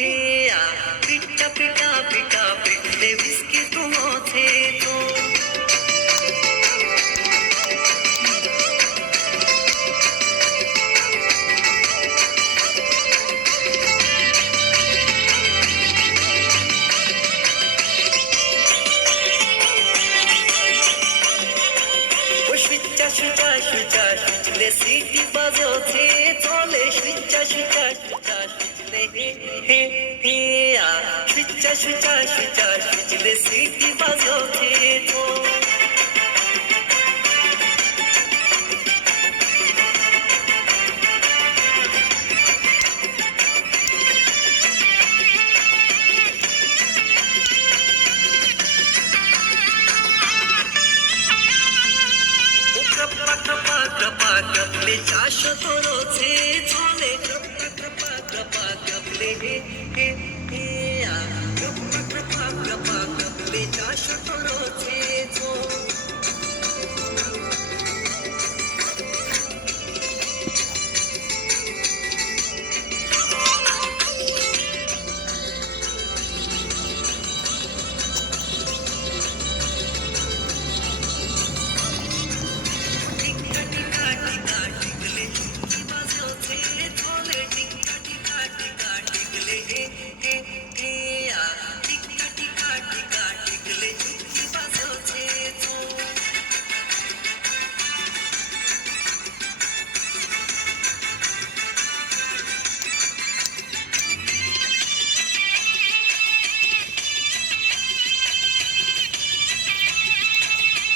पिटा पिटा पिटा पिटले विस्की तुमचे तो Shwitcha shwitcha shwitcha shwitchile city bajote chole shwitcha shwitcha shwitcha shwitchile he he shwitcha shwitcha shwitcha shwitchile city bajote to गपले चाशो तोरो छे चले गपले हे हे हे गपले चाशो तोरो छे